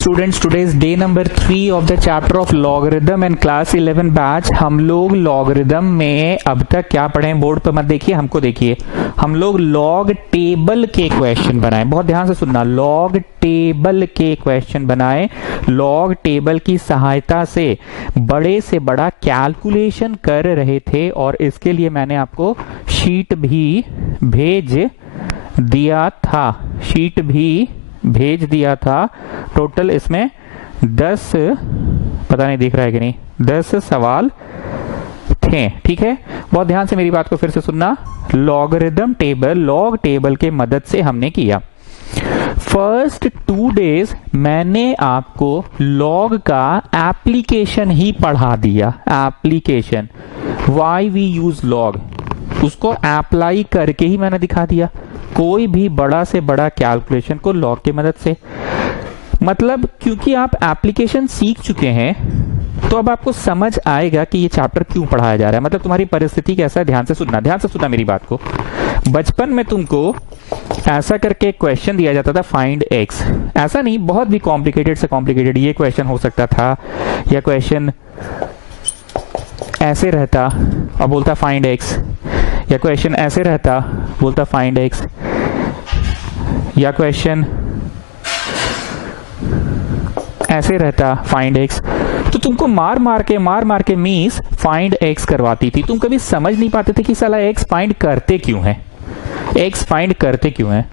Students, today's day number 3 of the chapter of logarithm and class 11 batch. हम लोग logarithm में अब तक क्या पढ़े हैं, बोर्ड पर मत देखिए, हमको देखिए। हम लोग लॉग टेबल के क्वेश्चन बनाए, बहुत ध्यान से सुनना। लॉग टेबल के क्वेश्चन बनाए, लॉग टेबल की सहायता से बड़े से बड़ा कैलकुलेशन कर रहे थे और इसके लिए मैंने आपको शीट भी भेज दिया था, शीट भी भेज दिया था। टोटल इसमें 10, पता नहीं दिख रहा है कि नहीं, 10 सवाल थे। ठीक है, बहुत ध्यान से मेरी बात को फिर से सुनना। लॉगरिथम टेबल, लॉग टेबल के मदद से हमने किया। फर्स्ट 2 डेज मैंने आपको लॉग का एप्लीकेशन ही पढ़ा दिया। Application, why we use log, उसको अप्लाई करके ही मैंने दिखा दिया। कोई भी बड़ा से बड़ा कैलकुलेशन को लॉग की मदद से, मतलब क्योंकि आप एप्लीकेशन सीख चुके हैं तो अब आपको समझ आएगा कि ये चैप्टर क्यों पढ़ाया जा रहा है, मतलब तुम्हारी परिस्थिति कैसा है। ध्यान से सुनना, ध्यान से सुनना मेरी बात को। बचपन में तुमको ऐसा करके क्वेश्चन दिया जाता था, फाइंड एक्स। ऐसा नहीं, बहुत भी कॉम्प्लिकेटेड से कॉम्प्लिकेटेड ये क्वेश्चन हो सकता था, या क्वेश्चन ऐसे रहता और बोलता फाइंड एक्स, या क्वेश्चन ऐसे रहता बोलता फाइंड एक्स, या क्वेश्चन ऐसे रहता फाइंड एक्स। तो तुमको मार मार के मीन्स फाइंड एक्स करवाती थी। तुम कभी समझ नहीं पाते थे कि साला एक्स फाइंड करते क्यों है, एक्स फाइंड करते क्यों है।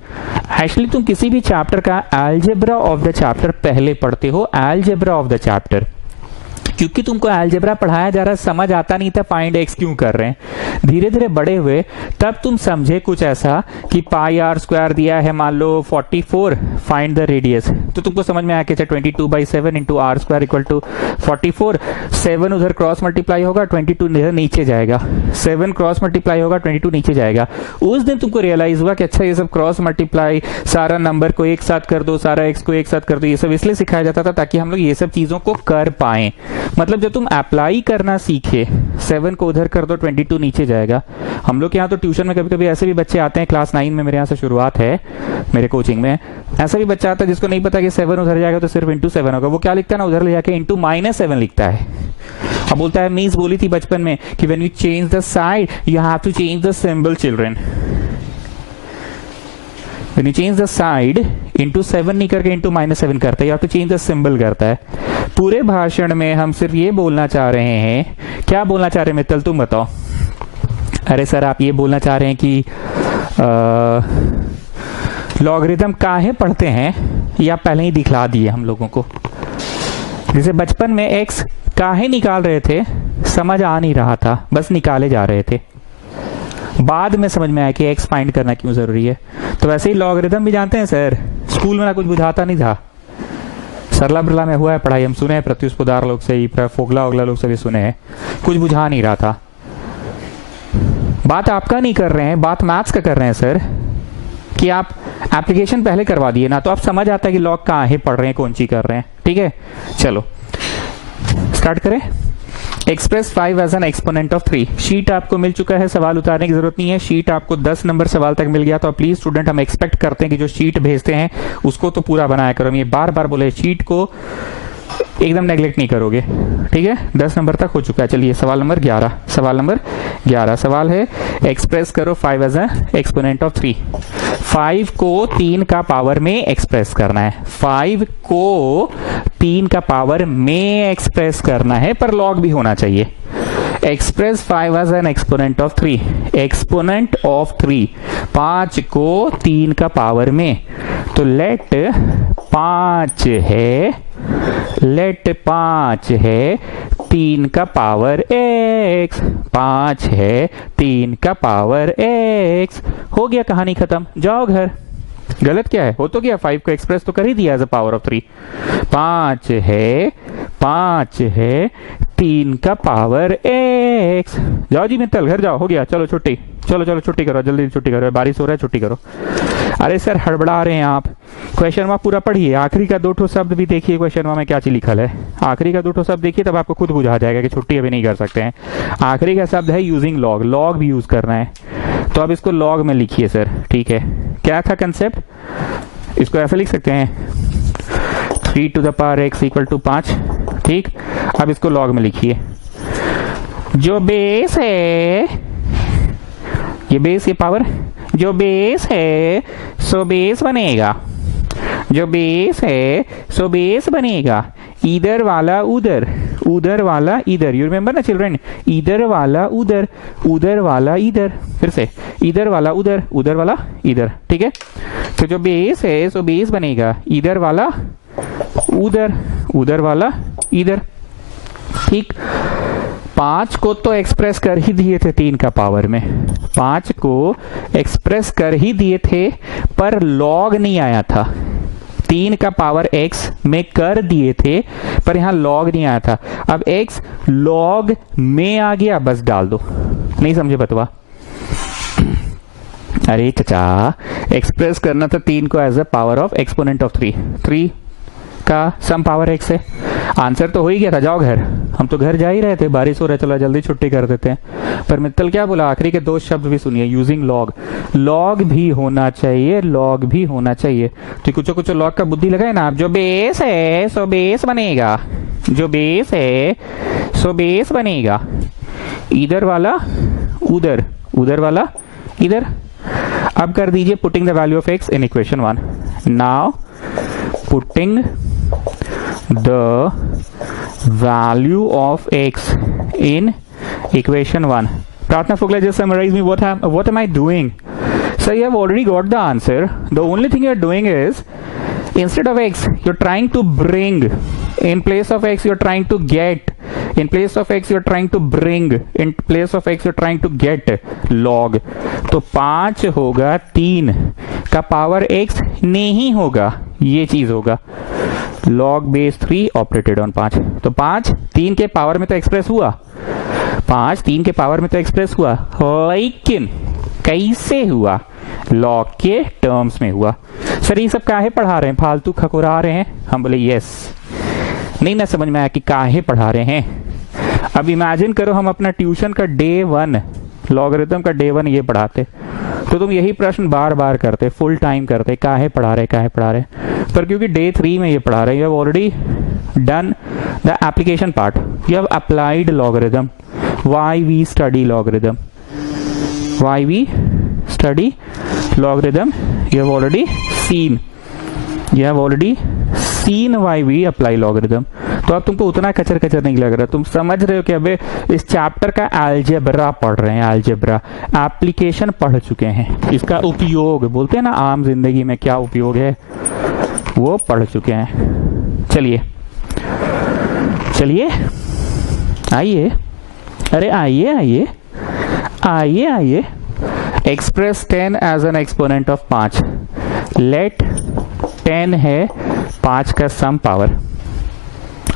एक्चुअली तुम किसी भी चैप्टर का अलजेब्रा ऑफ द चैप्टर पहले पढ़ते हो, अलजेब्रा ऑफ द चैप्टर, क्योंकि तुमको अलजेब्रा पढ़ाया जा रहा है, समझ आता नहीं था फाइंड एक्स क्यों कर रहे हैं। धीरे धीरे बड़े हुए तब तुम समझे कुछ ऐसा कि पाई आर स्क्वायर दिया है, मान लो 44, फाइंड द रेडियस। तो तुमको समझ में आया कि 22/7 into r square equal to 44। 7 उधर क्रॉस मल्टीप्लाई होगा, 22 इधर नीचे जाएगा, 7 क्रॉस मल्टीप्लाई होगा, 22 नीचे जाएगा। उस दिन तुमको रियलाइज हुआ कि अच्छा ये सब क्रॉस मल्टीप्लाई, सारा नंबर को एक साथ कर दो, सारा एक्स को एक साथ कर दो, ये सब इसलिए सिखाया जाता था ताकि हम लोग ये सब चीजों को कर पाए। मतलब जब तुम अप्लाई करना सीखे, 7 को उधर कर दो, 22 नीचे जाएगा। हम लोग यहाँ तो ट्यूशन में कभी कभी ऐसे भी बच्चे आते हैं, क्लास 9 में मेरे यहाँ से शुरुआत है, मेरे कोचिंग में ऐसा भी बच्चा आता है जिसको नहीं पता कि 7 उधर जाएगा तो सिर्फ इंटू 7 होगा। वो क्या लिखता है ना, उधर ले जाके इंटू -7 लिखता है। अब बोलता है मीन्स बोली थी बचपन में कि when you change the side you have to change the symbol children. When you change the side into 7 नहीं करके into -7 करता है, या तो चेंज द सिंबल करता है। पूरे भाषण में हम सिर्फ ये बोलना चाह रहे हैं, क्या बोलना चाह रहे हैं मित्तल तुम बताओ। अरे सर आप ये बोलना चाह रहे हैं कि लॉगरिथम काहे पढ़ते हैं, या पहले ही दिखला दिए हम लोगों को। जैसे बचपन में एक्स काहे निकाल रहे थे, समझ आ नहीं रहा था, बस निकाले जा रहे थे। बाद में समझ में आया कि एक्स फाइंड करना क्यों जरूरी है। तो वैसे ही लॉगरिथम भी जानते हैं सर, स्कूल में ना कुछ बुझाता नहीं था, सरला बिरला में हुआ है पढ़ाई, हम सुने हैं प्रत्युष पोदार लोग से, फोगला वगला लोग से भी सुने हैं, कुछ बुझा नहीं रहा था। बात आपका नहीं कर रहे हैं, बात मैथ्स का कर रहे हैं सर, कि आप एप्लीकेशन पहले करवा दिए ना, तो आप समझ आता है कि लॉग कहाँ है पढ़ रहे हैं, कौन सी कर रहे हैं। ठीक है, चलो स्टार्ट करें। Express 5 as an exponent of 3। Sheet आपको मिल चुका है, सवाल उतारने की जरूरत नहीं है। शीट आपको 10 नंबर सवाल तक मिल गया। तो प्लीज स्टूडेंट, हम एक्सपेक्ट करते हैं कि जो शीट भेजते हैं उसको तो पूरा बनाया करो। हम ये बार बार बोले, शीट को एकदम नेग्लेक्ट नहीं करोगे। ठीक है, 10 नंबर तक हो चुका है। चलिए सवाल नंबर 11, सवाल नंबर 11 सवाल है, एक्सप्रेस करो 5 एज एन एक्सपोनेंट ऑफ 3। 5 को 3 का पावर में एक्सप्रेस करना है, 5 को 3 का पावर में एक्सप्रेस करना है, पर लॉग भी होना चाहिए। Express 5 as an exponent of 3, exponent of 3, 5 को 3 का पावर में। तो लेट 5 है 3 का पावर x, 5 है 3 का पावर x। हो गया, कहानी खत्म, जाओ घर। गलत क्या है, हो तो गया, 5 को एक्सप्रेस तो कर ही दिया एज अ पावर ऑफ 3। 5 है 3 का पावर x। जाओ जी मित्तल, घर जाओ, हो गया, चलो छुट्टी, चलो छुट्टी करो, जल्दी छुट्टी करो, बारिश हो रहा है, छुट्टी करो। अरे सर हड़बड़ा रहे हैं आप, क्वेश्चन में पूरा पढ़िए, आखिरी का 2 शब्द भी देखिए क्वेश्चन में क्या चीज लिखल है। आखिरी का 2 शब्द देखिए, तब आपको खुद बुझा जाएगा कि छुट्टी अभी नहीं कर सकते हैं। आखिरी का शब्द है यूजिंग लॉग, लॉग भी यूज करना है, तो अब इसको लॉग में लिखिए सर। ठीक है, क्या था कंसेप्ट, इसको ऐसे लिख सकते हैं, 3 to the power x equal to 5। ठीक, अब इसको लॉग में लिखिए। जो बेस है, ये बेस, ये पावर, जो बेस है सो बेस बनेगा, जो बेस है सो बेस बनेगा। इधर वाला उधर, उधर वाला इधर, यू रिमेम्बर ना चिल्ड्रन, इधर वाला उधर, उधर वाला इधर, फिर से इधर वाला उधर, उधर वाला इधर। ठीक है, तो जो बेस है सो बेस बनेगा, इधर वाला उधर, उधर वाला इधर। ठीक, 5 को तो एक्सप्रेस कर ही दिए थे 3 का पावर में, 5 को एक्सप्रेस कर ही दिए थे, पर लॉग नहीं आया था। 3 का पावर x में कर दिए थे, पर यहां लॉग नहीं आया था। अब x लॉग में आ गया, बस डाल दो। नहीं समझे बतवा? अरे चचा, एक्सप्रेस करना था 3 को as a power of exponent of 3 का सम पावर x है। आंसर तो हो ही गया था, जाओ घर। हम तो घर जा ही रहे थे, बारिश हो रहा है, चलो जल्दी छुट्टी कर देते हैं। पर मित्तल क्या बोला, आखिरी के 2 शब्द भी सुनिए, यूजिंग लॉग। लॉग भी होना चाहिए, लॉग भी होना चाहिए। तो कुछ कुछ लॉग का बुद्धि लगाए ना आप। जो बेस है सो बेस बनेगा, जो बेस है सो बेस बनेगा। इधर वाला उधर, उधर वाला इधर। अब कर दीजिए putting the value of x in equation 1। Now putting the value of x in equation 1. Pratna Fogla, just summarize me what am I doing? So you have already got the answer. The only thing you are doing is, instead of x you're trying to bring, in place of x you're trying to get, in place of x you're trying to bring, in place of x you're trying to get log। तो 5 होगा 3 का power x नहीं होगा, ये चीज होगा log base 3 operated on 5। तो 5 3 के पावर में तो एक्सप्रेस हुआ, 5 3 के पावर में तो एक्सप्रेस हुआ, लेकिन कैसे हुआ? लॉग के टर्म्स में हुआ। सर ये सब काहे पढ़ा रहे हैं, फालतू खकुरा रहे हैं? हम बोले यस। नहीं ना समझ में आया कि काहे पढ़ा रहे हैं? अब इमेजिन करो हम अपना ट्यूशन का डे 1, लॉगरिथम का डे 1 ये पढ़ाते, तो तुम यही प्रश्न बार बार करते, फुल टाइम करते, काहे पढ़ा रहे, काहे पढ़ा रहे। पर क्योंकि डे 3 में ये पढ़ा रहे, you have already done the application part, you have applied logarithm. Why we study logarithm, why we study logarithm, you have already seen, you have already seen why we apply logarithm. तो अब तुमको उतना कचर कचर नहीं लग रहा, तुम समझ रहे हो कि अबे इस चैप्टर का अलजेब्रा पढ़ रहे हैं, अलजेब्रा एप्लीकेशन पढ़ चुके हैं, इसका उपयोग बोलते हैं ना आम जिंदगी में क्या उपयोग है, वो पढ़ चुके हैं। चलिए चलिए आइए, अरे आइए आइए आइए आइए। Express 10 as an exponent of 5। Let 10 है 5 का सम पावर।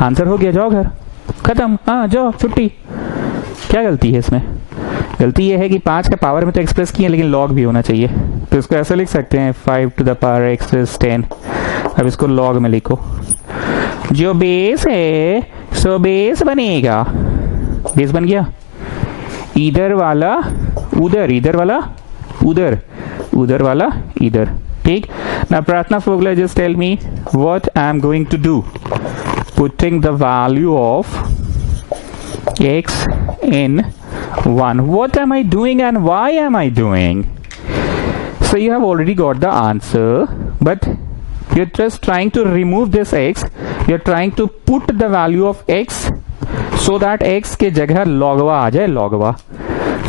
आंसर हो गया, जाओ घर, खत्म। हाँ जाओ, छुट्टी। क्या गलती है इसमें? गलती ये है कि 5 का पावर में तो एक्सप्रेस किया, लेकिन लॉग भी होना चाहिए। तो इसको ऐसे लिख सकते हैं 5 to the power x is 10। अब इसको लॉग में लिखो। जो बेस है सो बेस बनेगा, बेस बन गया। इधर वाला उधर, इधर वाला उधर, उधर वाला इधर। ठीक। Now Pratna Fogla, just tell me what I am going to do. Putting the value of x in 1. What am I doing and why am I doing? So you have already got the answer, but you're just trying to remove this x. You're trying to put the value of x so that x के जगह लॉगवा आ जाए, लॉगवा।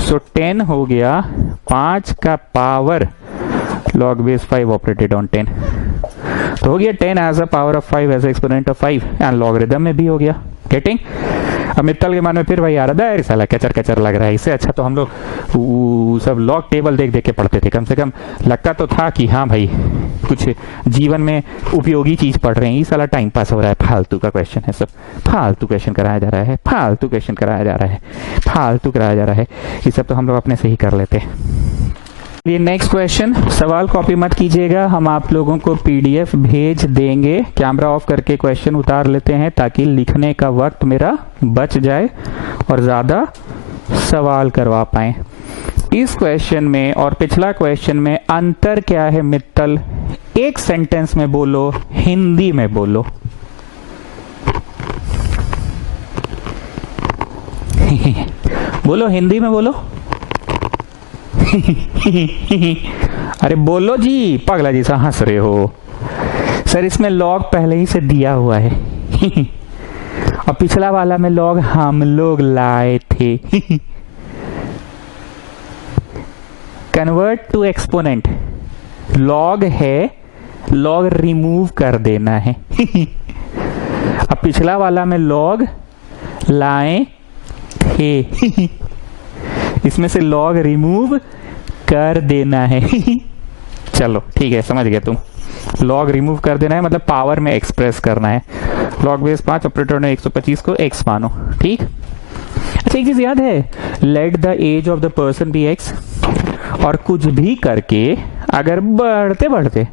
So 10 हो गया 5 का power log base 5 operated on 10। तो हो गया 10 as a power of 5 as exponent of 5 and logarithm में भी हो गया। गेटिंग? अब मित्तल के मन में फिर वही आ रहा है, साला कचर कचर लग रहा है। इससे अच्छा तो हम लोग सब लॉग टेबल देख देख के पढ़ते थे, कम से कम लगता तो था कि हाँ भाई कुछ जीवन में उपयोगी चीज पढ़ रहे हैं। ये साला टाइम पास हो रहा है, फालतू का क्वेश्चन है, सब फालतू क्वेश्चन कराया जा रहा है, फालतू क्वेश्चन कराया जा रहा है, फालतू कराया जा रहा है। ये सब तो हम लोग अपने से ही कर लेते हैं। ये नेक्स्ट क्वेश्चन, सवाल कॉपी मत कीजिएगा, हम आप लोगों को पीडीएफ भेज देंगे। कैमरा ऑफ करके क्वेश्चन उतार लेते हैं ताकि लिखने का वक्त मेरा बच जाए और ज्यादा सवाल करवा पाए। इस क्वेश्चन में और पिछला क्वेश्चन में अंतर क्या है मित्तल? एक सेंटेंस में बोलो, हिंदी में बोलो। बोलो, हिंदी में बोलो। अरे बोलो जी, पगला जी सा हंस रहे हो। सर इसमें लॉग पहले ही से दिया हुआ है। और पिछला वाला में लॉग हम लोग लाए थे। कन्वर्ट टू एक्सपोनेंट, लॉग है, लॉग रिमूव कर देना है। अब पिछला वाला में लॉग लाए थे। इसमें से लॉग रिमूव कर देना है। चलो ठीक है, समझ गए तुम। लॉग रिमूव कर देना है मतलब पावर में एक्सप्रेस करना है। लॉग बेस 5, ऑपरेटर ने 125 को x मानो। ठीक। अच्छा एक चीज याद है, let the age of the person be x, और कुछ भी करके अगर बढ़ते बढ़ते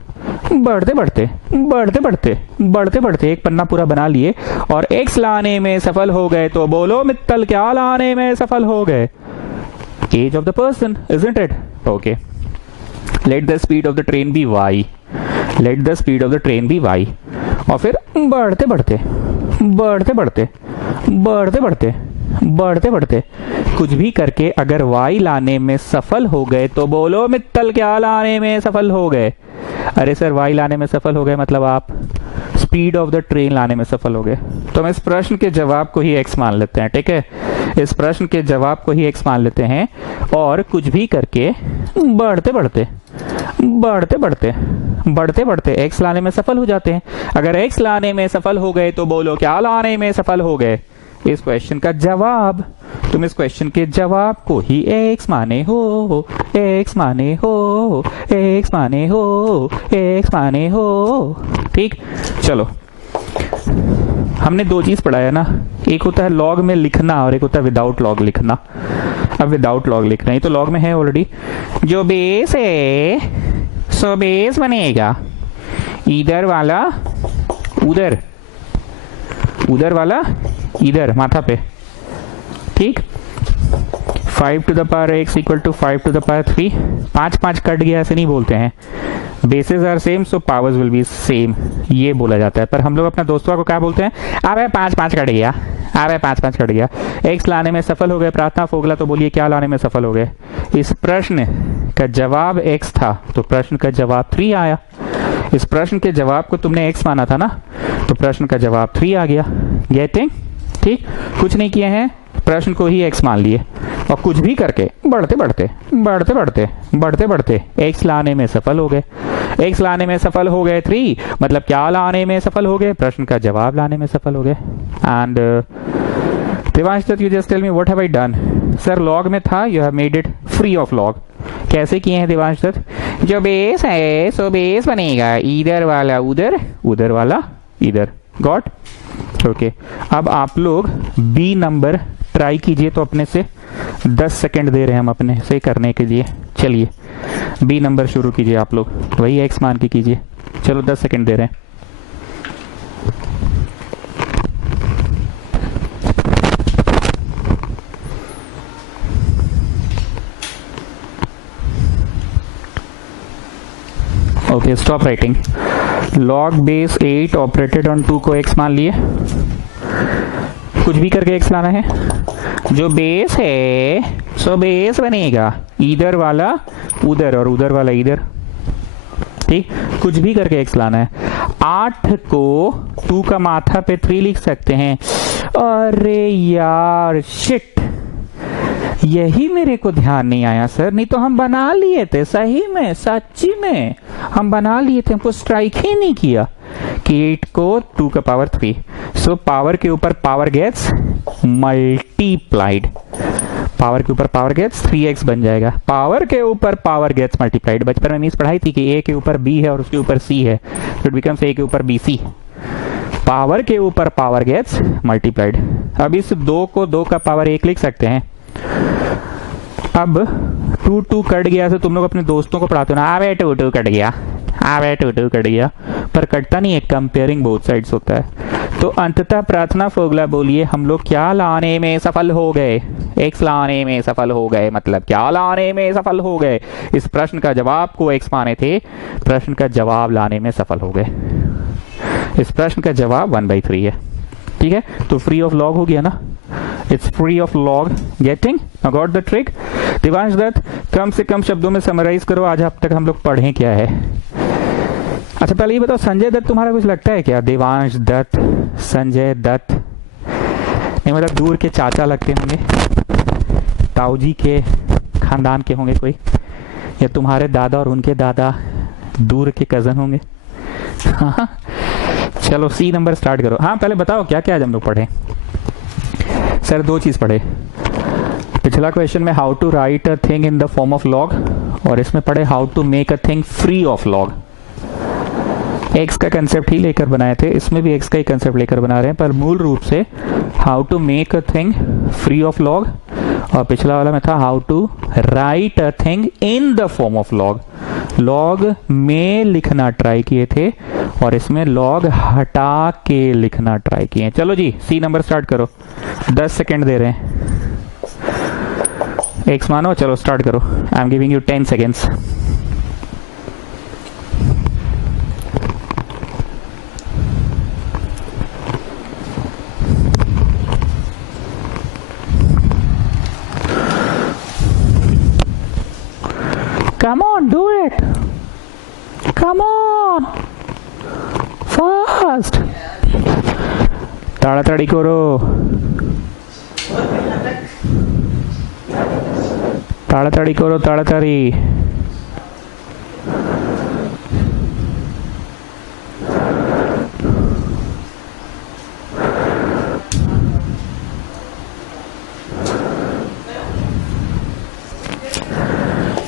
बढ़ते बढ़ते बढ़ते बढ़ते बढ़ते बढ़ते एक पन्ना पूरा बना लिए और x लाने में सफल हो गए, तो बोलो मित्तल क्या लाने में सफल हो गए? Age of the person, isn't it? Okay. Let the speed of the train be y. Let the speed of the train be y. और फिर बढ़ते बढ़ते बढ़ते बढ़ते बढ़ते बढ़ते बढ़ते बढ़ते कुछ भी करके अगर y लाने में सफल हो गए, तो बोलो मित्तल क्या लाने में सफल हो गए? अरे सर y लाने में सफल हो गए मतलब आप स्पीड ऑफ द ट्रेन लाने में सफल हो गए। तो हम इस प्रश्न के जवाब को ही x मान लेते हैं। ठीक है, इस प्रश्न के जवाब को ही x मान लेते हैं और कुछ भी करके बढ़ते बढ़ते बढ़ते बढ़ते बढ़ते बढ़ते x लाने में सफल हो जाते हैं। अगर x लाने में सफल हो गए, तो बोलो क्या लाने में सफल हो गए? इस क्वेश्चन का जवाब। तुम इस क्वेश्चन के जवाब को ही x माने हो, x माने हो, x माने हो, x माने हो। ठीक, चलो हमने दो चीज पढ़ाया ना, एक होता है लॉग में लिखना और एक होता है विदाउट लॉग लिखना। अब विदाउट लॉग लिखना, ये तो लॉग में है ऑलरेडी। जो बेस है सो बेस बनेगा इधर वाला उधर, उधर वाला इधर माथा पे। ठीक, 5 to the power x equal to 5 to the power 3। 5 5 cut गया ऐसे नहीं बोलते हैं, basis are same so powers will be same, ये बोला जाता है। पर हम लोग अपने दोस्तों को क्या बोलते हैं? अबे 5 5 कट गया, अबे 5 5 कट गया। x लाने में सफल हो गए प्रार्थना फोगला, तो बोलिए क्या लाने में सफल हो गए? इस प्रश्न का जवाब x था तो प्रश्न का जवाब 3 आया। इस प्रश्न के जवाब को तुमने x माना था ना, तो प्रश्न का जवाब 3 आ गया। गेटिंग? ठीक, कुछ नहीं किए हैं, प्रश्न को ही x मान लिए और कुछ भी करके बढ़ते बढ़ते बढ़ते बढ़ते बढ़ते बढ़ते x लाने में सफल हो गए। x लाने में सफल हो गए 3, मतलब क्या लाने में सफल हो गए? प्रश्न का जवाब लाने में सफल हो गए। And Devansh Dutt, you just tell me what have I done? Sir log में था, you have made it free of log. कैसे किए हैं देवांश दत्त? जो बेस है सो बेस बनेगा इधर वाला उधर, उधर वाला इधर। गॉट? ओके, अब आप लोग बी नंबर ट्राई कीजिए। तो अपने से 10 सेकंड दे रहे हैं हम अपने से करने के लिए। चलिए बी नंबर शुरू कीजिए आप लोग, वही एक्स मान के कीजिए। चलो 10 सेकंड दे रहे हैं। Okay, stop writing. Log base 8 operated on 2 को x मान लिए, कुछ भी करके x लाना है। जो बेस है सो बेस बनेगा इधर वाला उधर और उधर वाला इधर। ठीक, कुछ भी करके x लाना है। 8 को 2 का माथा पे 3 लिख सकते हैं। अरे यार शिट, यही मेरे को ध्यान नहीं आया सर, नहीं तो हम बना लिए थे। सही में, सच्ची में हम बना लिए थे, हमको स्ट्राइक ही नहीं किया कि 8 को 2 का पावर 3। सो पावर के ऊपर पावर गेट्स मल्टीप्लाइड, पावर के ऊपर पावर गेट्स 3x बन जाएगा। पावर के ऊपर पावर गेट्स मल्टीप्लाइड। बचपन में मीन्स पढ़ाई थी कि a के ऊपर b है और उसके ऊपर c है, तो इट बिकम्स a के ऊपर bc। पावर के ऊपर पावर गेट्स मल्टीप्लाइड। अब इस 2 को 2 का पावर 1 लिख सकते हैं। अब 2 2 कट गया, तो तुम लोग अपने दोस्तों को पढ़ाते हो ना, आवे 2 2 कट गया, आवे 2 2 कट गया, पर कटता नहीं है, कंपेयरिंग बोथ साइड्स होता है। तो अंततः प्रार्थना फोगला बोलिए हम लोग क्या लाने में सफल हो गए? x लाने में सफल हो गए, मतलब क्या लाने में सफल हो गए? इस प्रश्न का जवाब को x माने थे, प्रश्न का जवाब लाने में सफल हो गए। इस प्रश्न का जवाब 1/3 है। ठीक है, तो फ्री ऑफ लॉग हो गया ना, it's free of log. Getting? Got the trick? Devansh Dutt, कम से कम शब्दों में समराइज करो आज अब तक हम लोग पढ़े क्या है। अच्छा पहले ये बताओ, संजय दत्त तुम्हारा कुछ लगता है क्या? देवांश दत्त, संजय दत्त, नहीं मतलब दूर के चाचा लगते होंगे, ताऊजी के खानदान के होंगे कोई, या तुम्हारे दादा और उनके दादा दूर के कजन होंगे। हाँ चलो सी नंबर स्टार्ट करो। हाँ पहले बताओ क्या क्या आज हम लोग पढ़े। सर 2 चीज पढ़े। पिछला क्वेश्चन में how to write a thing in the form of log, और इसमें पढ़े how to make a thing free of log. X का कंसेप्ट ही लेकर बनाए थे, इसमें भी एक्स का ही कंसेप्ट लेकर बना रहे हैं, पर मूल रूप से how to make a thing free of log, और पिछला वाला में था how to write a thing in the form of log. Log में लिखना ट्राई किए थे और इसमें लॉग हटा के लिखना ट्राई किए। चलो जी सी नंबर स्टार्ट करो, 10 सेकेंड दे रहे हैं। एक्स मानो, चलो स्टार्ट करो। I am giving you 10 seconds. Come on, do it. Come on. Fast. ताड़ाताड़ी करो। ताड़ाताड़ी करो, ताड़ाताड़ी।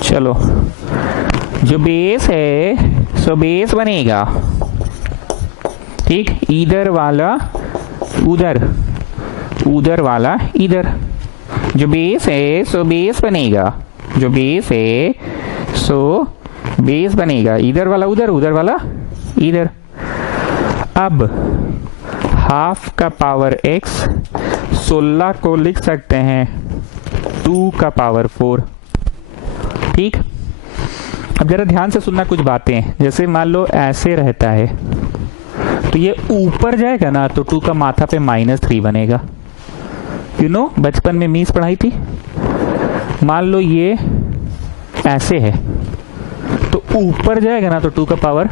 चलो जो बेस है सो बेस बनेगा, ठीक, इधर वाला उधर, उधर वाला इधर। जो बेस है सो बेस बनेगा, जो बेस है सो बेस बनेगा, इधर वाला उधर, उधर वाला इधर। अब हाफ का पावर x 16 को लिख सकते हैं 2 का पावर 4, ठीक। अब जरा ध्यान से सुनना कुछ बातें, जैसे मान लो ऐसे रहता है तो ये ऊपर जाएगा ना तो 2 का माथा पे -3 बनेगा। यू नो बचपन में मीस पढ़ाई थी। मान लो ये ऐसे है तो ऊपर जाएगा ना तो 2 का पावर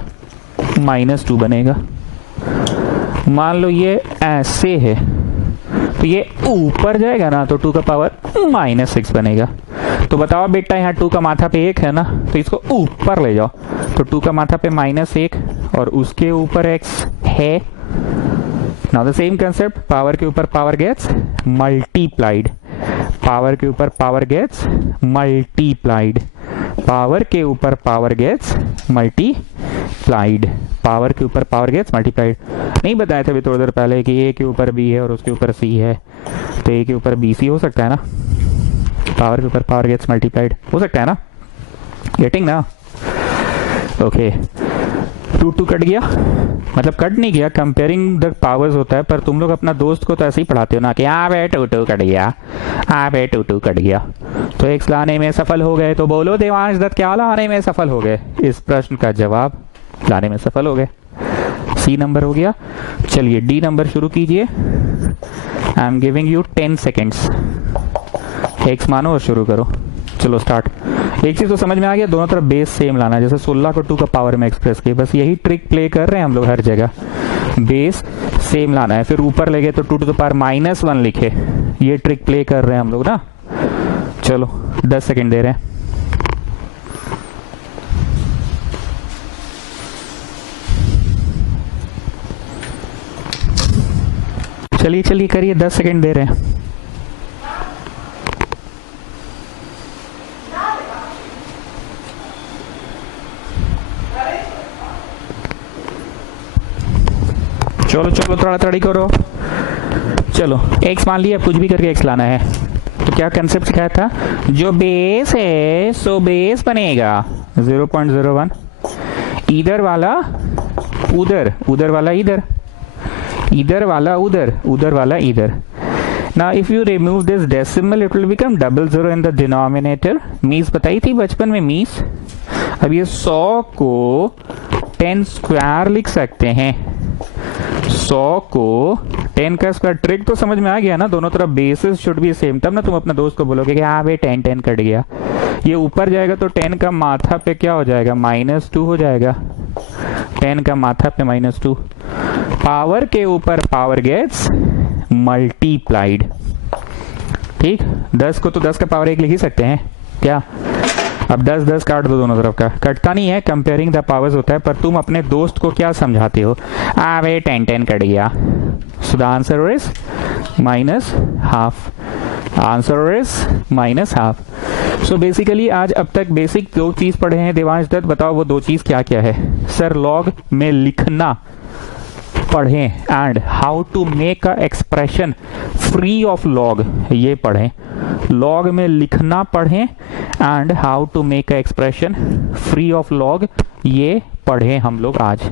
-2 बनेगा। मान लो ये ऐसे है तो ये ऊपर जाएगा ना तो 2 का पावर -6 बनेगा। तो बताओ बेटा यहाँ 2 का माथा पे 1 है ना, तो इसको ऊपर ले जाओ तो 2 का माथा पे -1 और उसके ऊपर x है। Now the same concept, power के ऊपर पावर गेट्स मल्टीप्लाइड, पावर के ऊपर पावर गेट्स मल्टीप्लाइड, पावर के ऊपर पावर गेट्स मल्टीप्लाइड, पावर के ऊपर पावर गेट्स मल्टीप्लाइड। नहीं बताया था अभी थोड़ी देर पहले कि a के ऊपर b है और उसके ऊपर c है, तो a के ऊपर bc हो सकता है ना, पावर के ऊपर पावर गेट्स मल्टीप्लाइड हो सकता है ना, गेटिंग ना? ओके 2 कट गया, मतलब कट नहीं गया, कंपेयरिंग द पावर्स होता है, पर तुम लोग अपना दोस्त को तो ऐसे ही पढ़ाते हो ना कि हाँ बे 2 कट गया, हाँ बे 2 कट गया। तो x लाने में सफल हो गए, तो बोलो देवांश दत्त क्या लाने में सफल हो गए? इस प्रश्न का जवाब लाने में सफल हो गए। सी नंबर हो गया। चलिए डी नंबर शुरू कीजिए। I am giving you 10 seconds. X मानो और शुरू करो। चलो स्टार्ट। एक चीज तो समझ में आ गया, दोनों तरफ बेस सेम लाना है, जैसे 16 को 2 का पावर में एक्सप्रेस किया, बस यही ट्रिक प्ले कर रहे हैं हम लोग हर जगह, बेस सेम लाना है। फिर ऊपर ले गए तो 2 टू द पावर -1 लिखे, ये ट्रिक प्ले कर रहे हैं हम लोग ना। चलो 10 सेकेंड दे रहे हैं। चलिए चलिए करिए, 10 सेकेंड दे रहे हैं। चलो चलो ताड़ाताड़ी करो। चलो x मान लिया, कुछ भी करके x लाना है। तो क्या कंसेप्ट सिखाया था? जो बेस है सो बेस बनेगा 0.01, इधर वाला उधर, उधर वाला इधर, इधर वाला उधर, उधर वाला इधर। Now if you remove this decimal it will become 00 in the denominator। मीस बताई थी बचपन में मीस। अब ये 100 को 10 स्क्वायर लिख सकते हैं, 100 को 10 का स्क्वायर, ट्रिक तो समझ में आ गया ना, दोनों तरफ बेसिस शुड बी सेम, तब ना तुम अपने दोस्त को बोलोगे कि हाँ भाई 10 10 कट गया। ये ऊपर जाएगा तो 10 का माथा पे क्या हो जाएगा, -2 हो जाएगा। 10 का माथा पे -2, पावर के ऊपर पावर गेट्स मल्टीप्लाइड। ठीक, 10 को तो 10 का पावर 1 लिख ही सकते हैं क्या। अब 10 10 काट दो दोनों तरफ का, कटता नहीं है, कंपेयरिंग द पावर्स होता है। पर तुम अपने दोस्त को क्या समझाते हो, आ भाई 10 10 कट गया। So the answer is -half. Answer is -half. So basically आज अब तक बेसिक 2 चीज पढ़े हैं देवांश दत्त, बताओ वो 2 चीज क्या क्या है। सर लॉग में लिखना पढ़ें and how to make a expression free of log, ये पढ़ें। लॉग में लिखना पढ़ें and how to make a expression free of log, ये पढ़ें हम लोग आज।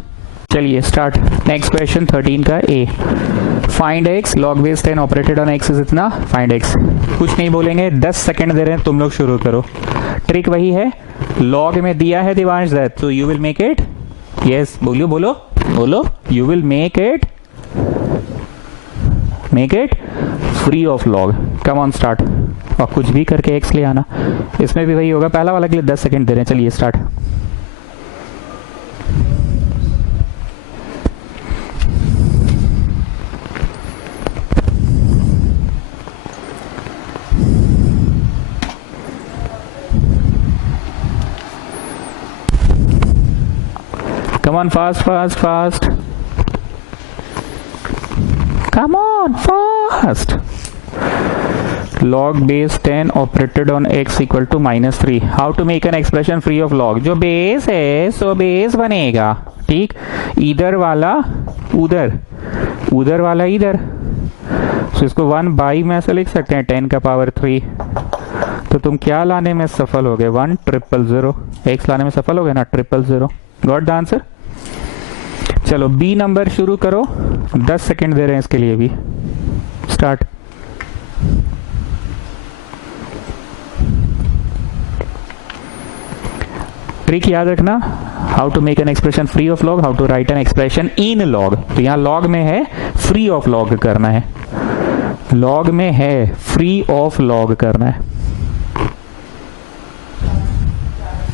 चलिए स्टार्ट। नेक्स्ट क्वेश्चन 13 का A, find X, log base 10 operated on X is इतना, फाइंड एक्स। कुछ नहीं बोलेंगे, 10 सेकंड दे रहे हैं, तुम लोग शुरू करो। ट्रिक वही है, लॉग में दिया है Devansh Dutt, so you will make it, yes बोलो बोलो बोलो, you will make it free of log. Come on start. और कुछ भी करके एक्स ले आना, इसमें भी वही होगा, पहला वाला के लिए 10 सेकंड दे रहे हैं। चलिए start. Come on, fast. Come on, fast. Log base 10 operated on x equal to -3. How to make an expression free of log? जो बेस है सो बेस बनेगा, ठीक। इधर वाला उधर वाला इधर, तो इसको 1/, में ऐसे लिख सकते हैं 10 का पावर 3। तो तुम क्या लाने में सफल हो गए, 1,000,000। x लाने में सफल हो गए ना, 0,000,000। Got the answer. चलो बी नंबर शुरू करो, 10 सेकंड दे रहे हैं इसके लिए भी। स्टार्ट। ट्रिक याद रखना, how to make an expression free of log, how to write an expression in log. तो यहां लॉग में है, फ्री ऑफ लॉग करना है। लॉग में है, फ्री ऑफ लॉग करना है।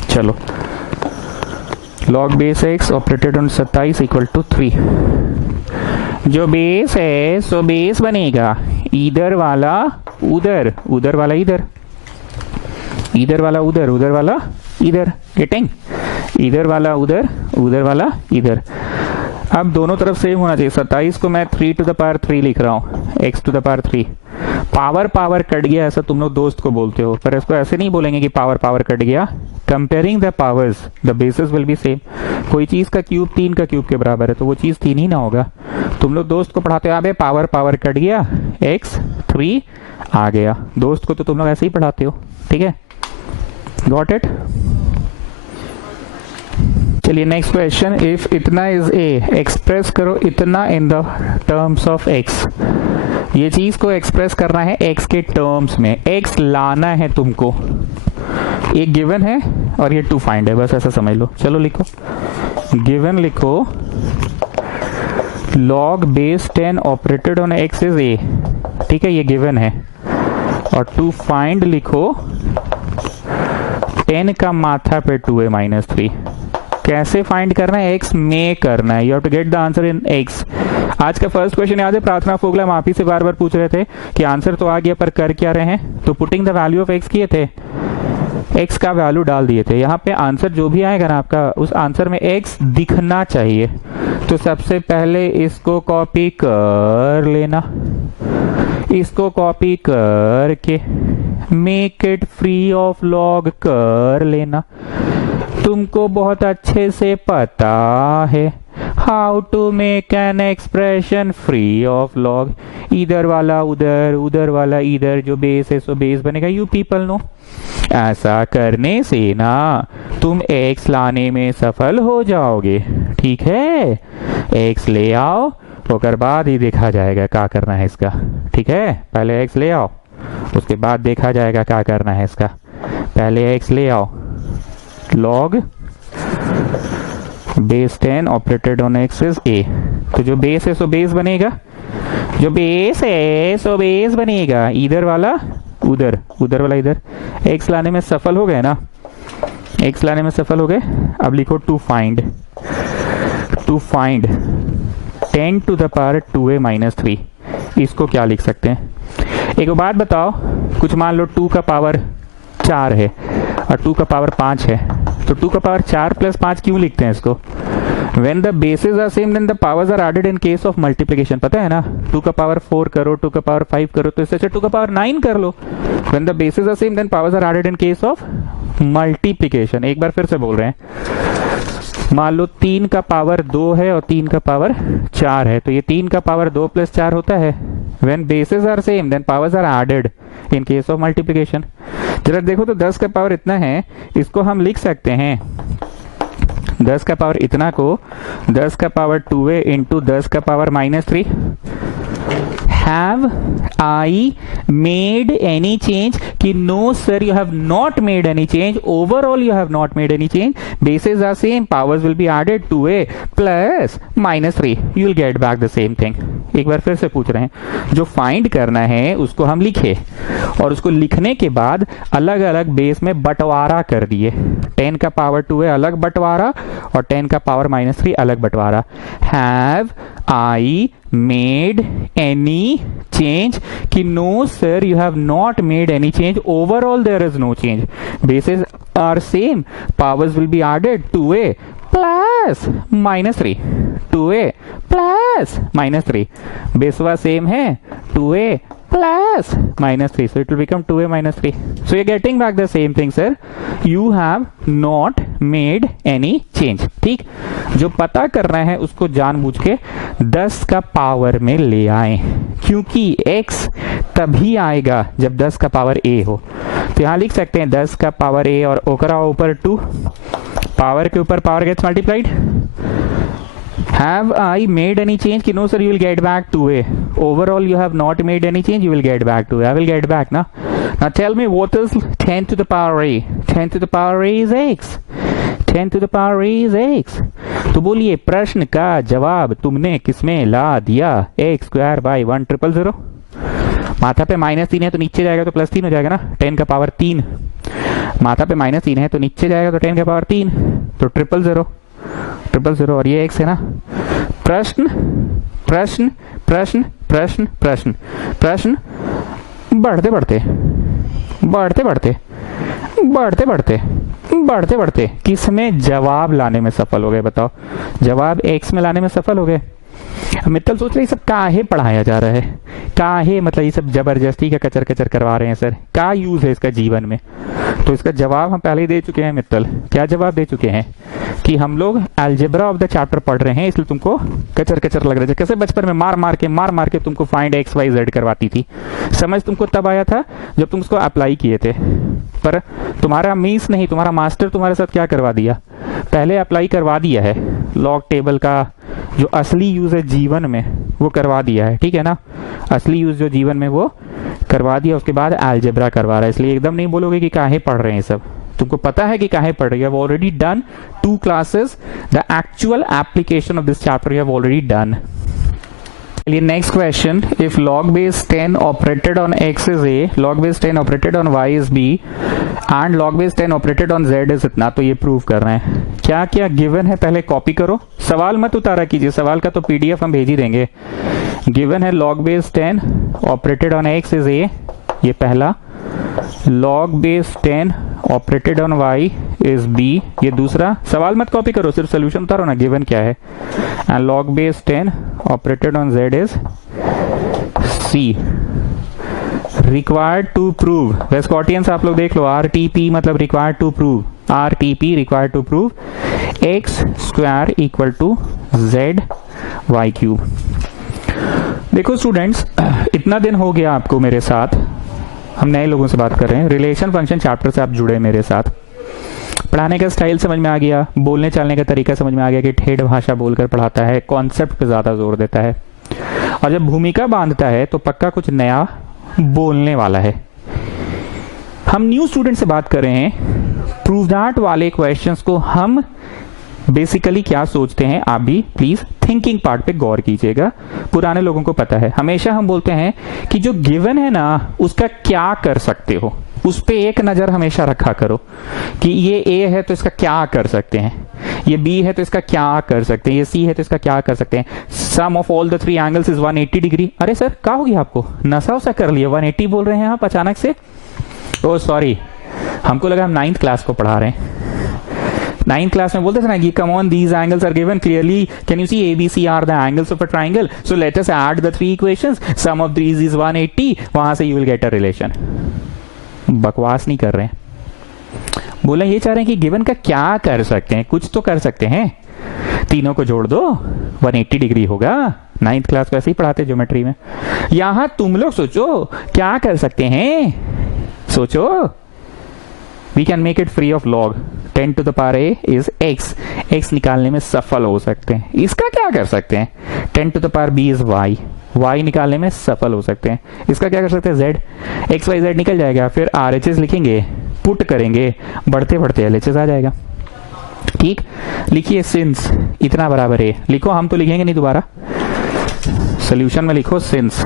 चलो, log base x operated on 27 equal to 3। जो बेस है सो बेस बनेगा, इधर वाला उधर, उधर वाला इधर, इधर वाला उधर, उधर वाला इधर। गेटिंग? इधर वाला उधर, उधर वाला इधर। अब दोनों तरफ सेम होना चाहिए। 27 को मैं 3 to the power 3 लिख रहा हूँ, x to the power 3। Power cut गया ऐसा तुम लोग दोस्त को बोलते हो, पर इसको ऐसे नहीं बोलेंगे कि पावर कट गया। Comparing the powers the basis will be same. कोई चीज का क्यूब 3 का क्यूब के बराबर है तो वो चीज 3 ही ना होगा। तुम लोग दोस्त को पढ़ाते हो, अबे पावर कट गया, x 3 आ गया। दोस्त को तो तुम लोग ऐसे ही पढ़ाते हो, ठीक है। Got it? चलिए नेक्स्ट क्वेश्चन, इफ इतना इज ए, एक्सप्रेस करो इतना in the terms of x. ये चीज को एक्सप्रेस करना है एक्स के टर्म्स में, एक्स लाना है तुमको। एक गिवन है और ये टू फाइंड है, बस ऐसा समझ लो। चलो लिखो, गिवन लिखो, log base 10 operated on X is a, ठीक है, ये गिवन है। और टू फाइंड लिखो 10 का माथा पे 2a -3। कैसे फाइंड करना है, एक्स में करना है। You have to get the answer in x. आज का फर्स्ट क्वेश्चन याद है, प्रार्थना फोगला आप ही से बार बार पूछ रहे थे कि आंसर तो आ गया पर कर क्या रहे हैं, तो putting the value of x किए थे, एक्स का वैल्यू डाल दिए थे। यहाँ पे आंसर जो भी आएगा ना आपका, उस आंसर में एक्स दिखना चाहिए। तो सबसे पहले इसको कॉपी कर लेना, इसको कॉपी करके make it free of log कर लेना। तुमको बहुत अच्छे से पता है how to make an expression free of log. इधर वाला उधर, उधर वाला इधर, जो बेस है सो बेस बनेगा। You people know. ऐसा करने से ना तुम एक्स लाने में सफल हो जाओगे, ठीक है। एक्स ले आओ, उसके बाद ही देखा जाएगा क्या करना है इसका, ठीक है। पहले एक्स ले आओ, उसके बाद देखा जाएगा क्या करना है इसका। पहले एक्स ले आओ, log base 10 operated on X is a. तो जो बेस है सो बेस बनेगा, जो बेस है सो बेस बनेगा, इधर वाला उधर, उधर वाला इधर। एक्स लाने में सफल हो गए ना, एक्स लाने में सफल हो गए। अब लिखो to find 10 to the power 2a minus 3। इसको क्या लिख सकते हैं? एक बात बताओ, कुछ मान लो 2 का पावर 4 है और 2 का पावर 5 है, तो 2 का पावर 4 प्लस 5 क्यों लिखते हैं इसको? When the bases are same then the powers are added in case of multiplication। पता है ना, 2 का पावर 4 करो, 2 का पावर 5 करो, तो इससे 2 का पावर 9 कर लो। When the bases are same then powers are added in case of multiplication। एक बार फिर से बोल रहे हैं, मान लो 3 का पावर 2 है और 3 का पावर 4 है, तो ये 3 का पावर 2 प्लस 4 होता है। When bases are same then powers are added in case of multiplication। जरा देखो तो 10 का पावर इतना है, इसको हम लिख सकते हैं 10 का पावर इतना को 10 का पावर 2a इंटू 10 का power minus 3। Have I made any change? कि no sir you have not made any change, overall you have not made any change, bases are same, powers will be added 2a plus minus 3, you will get back the same thing। एक बार फिर से पूछ रहे हैं, जो find करना है उसको हम लिखे और उसको लिखने के बाद अलग अलग बेस में बंटवारा कर दिए। 10 का पावर 2 है अलग बंटवारा और 10 का पावर माइनस 3 अलग बंटवारा। Have I made any change? कि no sir you have not made any change, overall there is no change, basis are same, powers will be added 2a plus minus 3, 2a plus minus 3, बेसवा same है 2a plus minus 3, so it will become 2a minus 3। so you're getting back the same thing sir, you have not made any change। ठीक, जो पता करना है उसको जानबूझ के 10 का पावर में ले आए, क्योंकि x तभी आएगा जब 10 का पावर a हो। तो यहां लिख सकते हैं 10 का पावर a और ओकरा ऊपर 2, पावर के ऊपर power gets multiplied. Have I made any change? कि no sir you will get back 2a, overall you have not made any change, you will get back 2a, I will get back ना। Now tell me what is 10 to the power a? 10 to the power a is x, 10 to the power a is x। तो बोलिए प्रश्न का जवाब तुमने किसमें ला दिया? x square by 1,000। माथा पे माइनस 3 है तो नीचे जाएगा तो प्लस 3 हो जाएगा ना, 10 का पावर 3। माथा पे माइनस 3 है तो नीचे जाएगा तो 10 का पावर 3, तो 000 और ये x है ना। प्रश्न प्रश्न प्रश्न प्रश्न प्रश्न प्रश्न बढ़ते बढ़ते बढ़ते बढ़ते बढ़ते बढ़ते बढ़ते बढ़ते किस में जवाब लाने में सफल हो गए? बताओ, जवाब x में लाने में सफल हो गए। मित्तल सोच रहे सब काहे पढ़ाया जा रहा है, काहे मतलब ये सब जबरदस्ती का कचर कचर करवा रहे हैं सर, क्या यूज है इसका जीवन में? तो इसका जवाब हम पहले ही दे चुके हैं मित्तल। क्या जवाब दे चुके हैं? कि हम लोग अलजेब्रा ऑफ द चैप्टर पढ़ रहे हैं, इसलिए तुमको कचर कचर लग रहा है। कैसे बचपन में मार मार के तुमको फाइंड एक्स वाई जेड करवाती थी, समझ तुमको तब आया था जब तुम उसको अप्लाई किए थे, पर तुम्हारा मीस नहीं, तुम्हारा मास्टर तुम्हारे साथ क्या करवा दिया? पहले अप्लाई करवा दिया है, लॉग टेबल का जो असली यूज है जीवन में वो करवा दिया है, ठीक है ना, असली यूज जो जीवन में वो करवा दिया, उसके बाद अलजेब्रा करवा रहा है। इसलिए एकदम नहीं बोलोगे कि काहे पढ़ रहे हैं सब, तुमको पता है कि काहे पढ़ रहे हो। Already done 2 classes, the actual application of this chapter you have already done. चलिए next question, if log base 10 operated on x is a, log base 10 operated on y is b and log base 10 operated on z is इतना, तो ये prove कर रहे हैं। क्या क्या given है पहले कॉपी करो, सवाल मत उतारा कीजिए, सवाल का तो पीडीएफ हम भेज ही देंगे। गिवन है log base 10 operated on x is a, ये पहला। log base 10 operated on y is b, ये दूसरा। सवाल मत कॉपी करो, सिर्फ सोल्यूशन उतारो ना, गिवन क्या है। And log base 10 operated on z is c। Required to prove, वेस्कॉटियंस आप लोग देख लो, RTP मतलब required to prove, RTP required to prove x square equal to z y cube. देखो स्टूडेंट्स, इतना दिन हो गया आपको मेरे साथ, हम नए लोगों से बात कर रहे हैं, रिलेशन फंक्शन चैप्टर से आप जुड़े मेरे साथ, पढ़ाने का स्टाइल समझ में आ गया, बोलने चलने का तरीका समझ में आ गया कि ठेठ भाषा बोलकर पढ़ाता है, कॉन्सेप्ट पे ज्यादा जोर देता है, और जब भूमिका बांधता है तो पक्का कुछ नया बोलने वाला है। हम न्यू स्टूडेंट से बात कर रहे हैं, प्रूव दैट वाले क्वेश्चंस को हम बेसिकली क्या सोचते हैं आप भी प्लीज थिंकिंग पार्ट पे गौर कीजिएगा। पुराने लोगों को पता है, हमेशा हम बोलते हैं कि जो गिवन है ना उसका क्या कर सकते हो, उस पे एक नजर हमेशा रखा करो कि ये ए है तो इसका क्या कर सकते हैं, ये बी है तो इसका क्या कर सकते हैं, ये सी है तो इसका क्या कर सकते हैं। Sum of all the three angles is 180 degree. अरे सर क्या हो गया आपको, नशा वसा कर लिया, 180 बोल रहे हैं आप अचानक से? ओह सॉरी, हमको लगा हम 9th क्लास को पढ़ा रहे हैं। 9th क्लास में बोलते थे ना कि come on these angles are given clearly, can you see ABC are the angles of a triangle, so let us add the three equations, sum of these is 180, वहां से you will get a relation. बकवास नहीं कर रहे हैं, बोले ये चाह रहे हैं कि गिवन का क्या कर सकते हैं, कुछ तो कर सकते हैं। तीनों को जोड़ दो 180 डिग्री होगा। 9th क्लास को ऐसे ही पढ़ाते ज्योमेट्री में। यहां तुम लोग सोचो क्या कर सकते हैं, सोचो। We can make it free of log 10 to the power a is x, x निकालने में सफल हो सकते हैं। इसका क्या कर सकते हैं, 10 to the power b is y, y निकालने में सफल हो सकते हैं। इसका क्या कर सकते हैं, z, x y z निकल जाएगा, फिर RHS लिखेंगे, पुट करेंगे, बढ़ते बढ़ते LHS आ जाएगा। ठीक, लिखिए सिंस इतना बराबर है, लिखो, हम तो लिखेंगे नहीं दोबारा, सोल्यूशन में लिखो सिंस,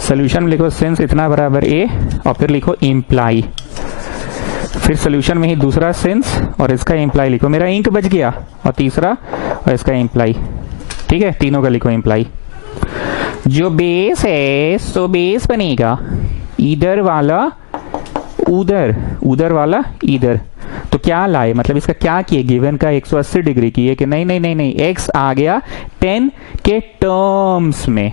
सोल्यूशन में लिखो सिंस इतना बराबर a, और फिर लिखो इम्प्लाई, फिर सोल्यूशन में ही दूसरा सिंस और इसका इम्प्लाई लिखो। मेरा इंक बच गया, और तीसरा और इसका इम्प्लाई। ठीक है, तीनों का लिखो इम्प्लाई। जो बेस है सो बेस बनेगा इधर वाला उधर, उधर वाला इधर। तो क्या लाए, मतलब इसका क्या किए, गिवन का 180 डिग्री किए कि नहीं नहीं नहीं नहीं, x आ गया 10 के टर्म्स में।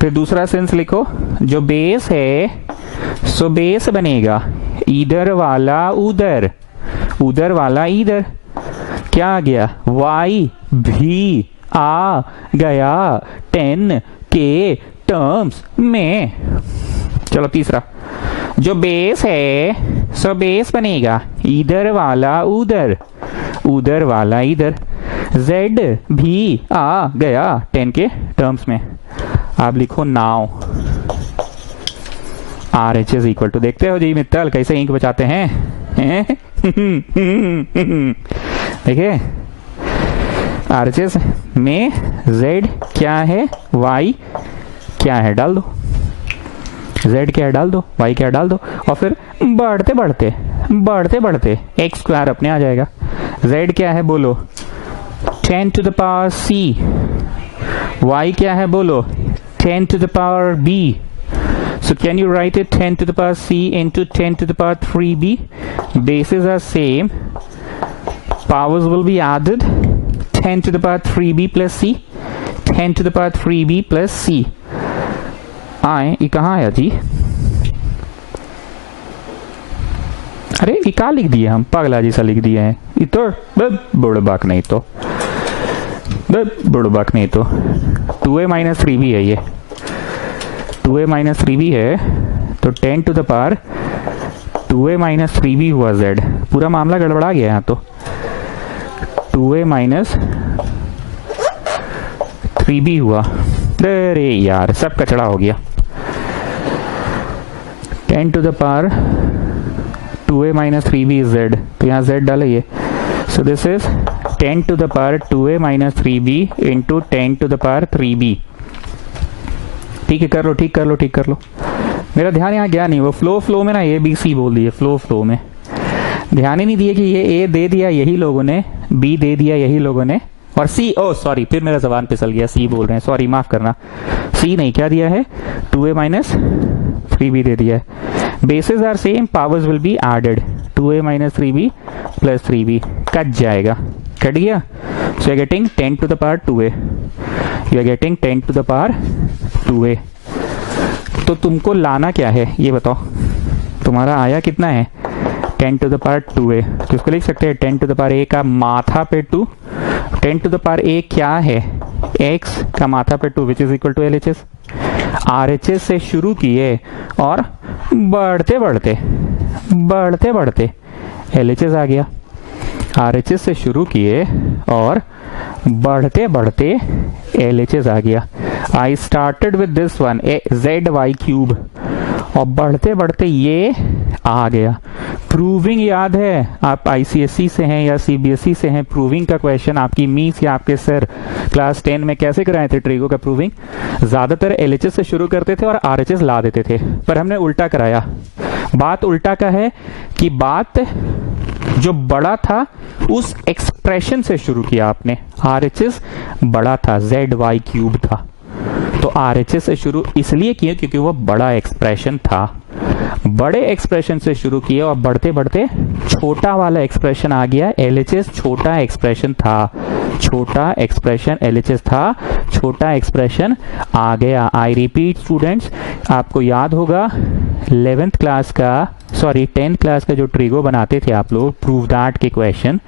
फिर दूसरा सेंस लिखो, जो बेस है सो बेस बनेगा इधर वाला उधर, उधर वाला इधर। क्या आ गया, y भी आ गया 10 के टर्म्स में। चलो तीसरा, जो बेस है सो बेस बनेगा इधर वाला उधर, उधर वाला इधर। z भी आ गया 10 के टर्म्स में। आप लिखो नाउ RHS इक्वल टू, देखते हो जी मित्तल कैसे इंक बचाते हैं देखिए, RHS में z क्या है, y क्या है डाल दो, z क्या है डाल दो, y क्या है डाल दो, और फिर बढ़ते बढ़ते बढ़ते बढ़ते x स्क्वायर अपने आ जाएगा। z क्या है बोलो, 10 to the power c, y क्या है बोलो, 10 to the power b. So can you write it 10 to the power c into 10 to the power 3b? Bases are same, powers will be added, 10 to the power 3b plus c, 10 to the power 3b plus c. आए, ये कहाँ आया जी, अरे ये क्या लिख दिया, हम पागला जैसा लिख दिया है। ये तो बुड़बाक नहीं, तो बुड़बाक नहीं, तो 2a minus 3b है, ये 2a minus 3b है, तो 10 to the power 2a minus 3b हुआ z। पूरा मामला गड़बड़ा गया यहाँ तो, 2a minus 3b हुआ। अरे यार सब कचड़ा हो गया। 10 to the power 2a minus 3b is z, तो यहाँ z डालिए। So this is 10 to the power 2a minus 3b into 10 to the power 3b। ठीक है, कर लो, ठीक कर लो, ठीक कर लो। मेरा ध्यान यहाँ गया नहीं, वो फ्लो में ना ABC बोल दिए, फ्लो में ध्यान ही नहीं दिए कि ये A दे दिया यही लोगों ने, B दे दिया यही लोगों ने, और C, ओ सॉरी, फिर मेरा जबान फिसल गया, C बोल रहे हैं, सॉरी माफ करना। C नहीं, क्या दिया है, 2a minus 3b दे दिया है। Basis are same, powers will be added, 2a minus 3b plus 3b cut जाएगा, कट गया। So you are getting 10 to the power 2a, you are getting 10 to the power 2a। तो तुमको लाना क्या है ये बताओ, तुम्हारा आया कितना है, 10 to the power 2a। तो इसको लिख सकते हैं 10 to the power a का माथा पे 2, 10 to the power a क्या है, x का माथा पे 2 which is equal to LHS। RHS से शुरू किए और बढ़ते बढ़ते बढ़ते बढ़ते LHS आ गया। RHS से शुरू किए और बढ़ते बढ़ते LHS आ गया। I started with this one, ZY cube, और बढ़ते बढ़ते ये आ गया। प्रूविंग याद है? आप आईसीएसई से हैं या सीबीएसई से हैं? प्रूविंग का क्वेश्चन आपकी मिस या आपके सर क्लास 10 में कैसे कराए थे? ट्रिगो का प्रूविंग ज्यादातर एलएचएस से शुरू करते थे और आरएचएस ला देते थे, पर हमने उल्टा कराया। बात उल्टा का है कि बात जो बड़ा था उस एक्सप्रेशन से शुरू किया आपने। आरएचएस बड़ा था, ZY³ था, तो आरएचएस से शुरू इसलिए किया क्योंकि वो बड़ा एक्सप्रेशन था। बड़े एक्सप्रेशन से शुरू किए और बढ़ते बढ़ते छोटा वाला एक्सप्रेशन आ गया। एलएचएस छोटा एक्सप्रेशन था, छोटा एक्सप्रेशन एलएचएस था, छोटा एक्सप्रेशन आ गया। आई रिपीट स्टूडेंट्स, आपको याद होगा 10th क्लास का जो ट्रिगो बनाते थे आप लोग, प्रूव दैट के क्वेश्चन,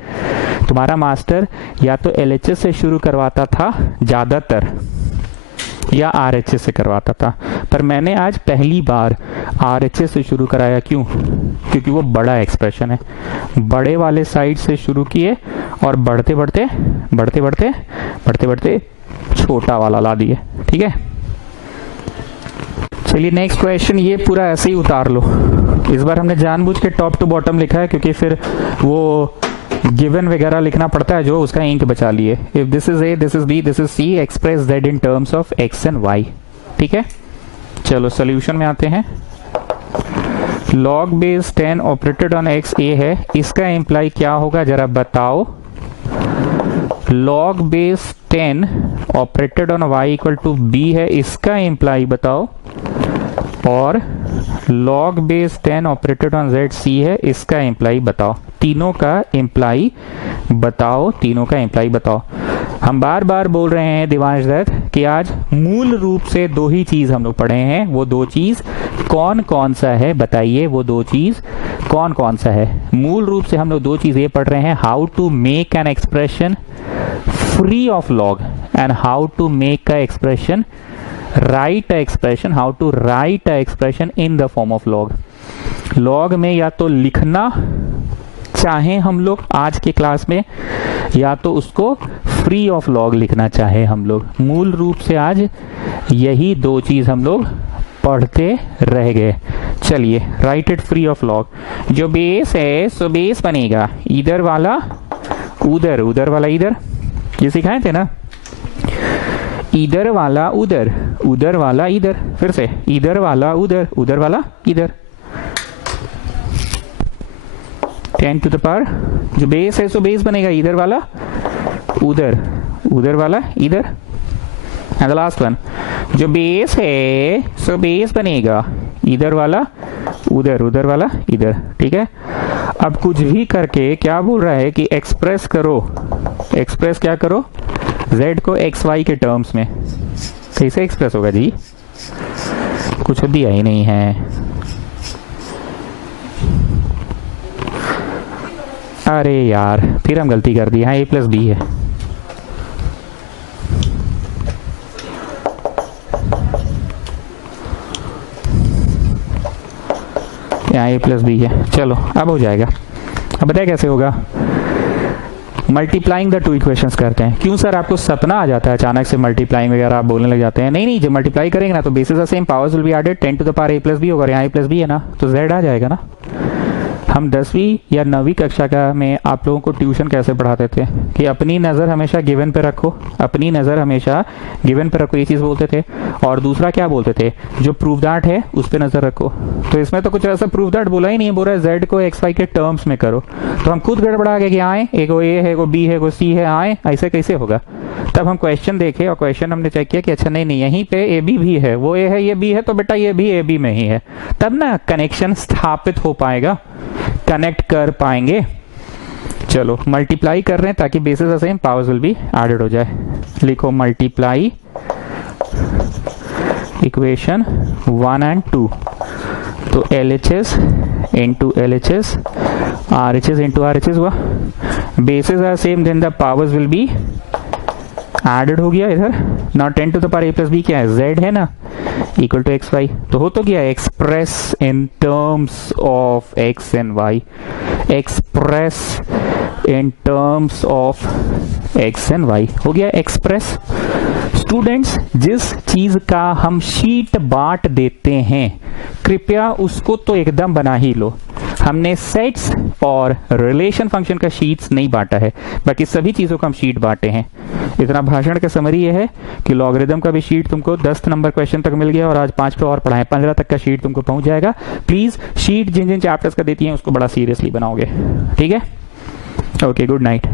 तुम्हारा मास्टर या तो एलएचएस से शुरू करवाता था ज्यादातर या आरएचएस से करवाता था, पर मैंने आज पहली बार आरएचएस से शुरू कराया। क्यों? क्योंकि वो बड़ा एक्सप्रेशन है। बड़े वाले साइड से शुरू किए और बढ़ते बढ़ते छोटा वाला ला दिए। ठीक है, चलिए नेक्स्ट क्वेश्चन। ये पूरा ऐसे ही उतार लो। इस बार हमने जानबूझ के टॉप टू बॉटम लिखा है क्योंकि फिर वो गिवन वगैरह लिखना पड़ता है, जो उसका इंक बचा लिए। If this is A, this is B, this is C, express Z in terms of X and Y. ठीक है, चलो सोल्यूशन में आते हैं। log base 10 operated on X A है, इसका इम्प्लाई क्या होगा जरा बताओ। log base 10 operated on Y equal to B है, इसका इम्प्लाई बताओ। और log base 10 operated on Z C है, इसका इम्प्लाई बताओ। तीनों का इम्प्लाई बताओ। हम बार बार बोल रहे हैं दिवांश दत्त कि आज मूल रूप से दो ही चीज हम लोग पढ़े हैं। वो दो चीज कौन कौन सा है बताइए? वो दो चीज कौन कौन सा है? मूल रूप से हम लोग दो चीज ये पढ़ रहे हैं, how to make an expression free of log and how to make a expression write expression, how to write a expression in the form of log. Log में या तो लिखना चाहे हम लोग आज के क्लास में, या तो उसको फ्री ऑफ लॉग लिखना चाहे हम लोग। मूल रूप से आज यही दो चीज हम लोग पढ़ते रह गए। चलिए, right it free of log. जो बेस है सो बेस बनेगा इधर वाला उधर, उधर वाला इधर, ये सिखाए थे ना। इधर वाला उधर, उधर वाला इधर, फिर से इधर वाला उधर, उधर वाला इधर। 10 टू द पावर, जो बेस है सो बेस बनेगा इधर वाला उधर, उधर वाला इधर। एंड द लास्ट वन, जो बेस है सो बेस बनेगा इधर वाला उधर, उधर वाला इधर। ठीक है, अब कुछ भी करके क्या बोल रहा है कि एक्सप्रेस करो। एक्सप्रेस क्या करो? z को एक्स वाई के टर्म्स में। कैसे एक्सप्रेस होगा जी? कुछ दिया ही नहीं है। अरे यार, फिर हम गलती कर दी। हाँ, a प्लस बी है। यहाँ a प्लस बी है। चलो, अब हो जाएगा। अब बताए कैसे होगा? मल्टीप्लाइंग द टू इक्वेशंस करते हैं। क्यों सर, आपको सपना आ जाता है अचानक से मल्टीप्लाइंग वगैरह आप बोलने लग जाते हैं? नहीं, जब मल्टीप्लाई करेंगे ना तो basis the same, powers will be added, 10 to the power a plus b होगा। यहाँ a प्लस बी है ना, तो z आ जाएगा ना। हम 10वीं या 9वीं कक्षा का में आप लोगों को ट्यूशन कैसे पढ़ाते थे कि अपनी नज़र हमेशा गिवन पे रखो, अपनी नज़र हमेशा गिवन पे रखो, ये चीज़ बोलते थे। और दूसरा क्या बोलते थे? जो प्रूव दैट है उस पर नज़र रखो। तो इसमें तो कुछ ऐसा प्रूव दैट बोला ही नहीं है, बोल रहा है जेड को एक्स वाई के टर्म्स में करो। तो हम खुद गड़बड़ा गए कि आए एगो ए है, एगो बी है, एगो सी है, आए ऐसे कैसे होगा? तब हम क्वेश्चन देखे और क्वेश्चन हमने चेक किया कि अच्छा नहीं, यहीं पे ए बी भी है, वो ए है ये बी है, तो बेटा ये भी ए बी में ही है। तब ना कनेक्शन स्थापित हो पाएगा, कनेक्ट कर पाएंगे। चलो, मल्टीप्लाई कर रहे हैं ताकि basis the same, powers will be added हो जाए। लिखो मल्टीप्लाई इक्वेशन 1 एंड 2। तो LHS into LHS, RHS into RHS हुआ। Basis are same, then the powers will be added हो गया इधर। Now 10 to the power a plus b क्या है? z है ना, इक्वल टू एक्स वाई। तो हो तो गया express in terms of x and y, express in terms of x and y हो गया एक्सप्रेस। स्टूडेंट्स, जिस चीज का हम शीट बांट देते हैं कृपया उसको तो एकदम बना ही लो। हमने सेट्स और रिलेशन फंक्शन का शीट्स नहीं बांटा है, बाकी सभी चीज़ों का हम शीट बांटे हैं। इतना भाषण का समरी ये है कि लॉगरिदम का भी शीट तुमको 10 नंबर क्वेश्चन तक मिल गया और आज 5 पे और पढ़ाएं, 15 तक का शीट तुमको पहुंच जाएगा। प्लीज शीट जिन जिन चैप्टर्स का देती हैं उसको बड़ा सीरियसली बनाओगे, ठीक है? Okay, good night.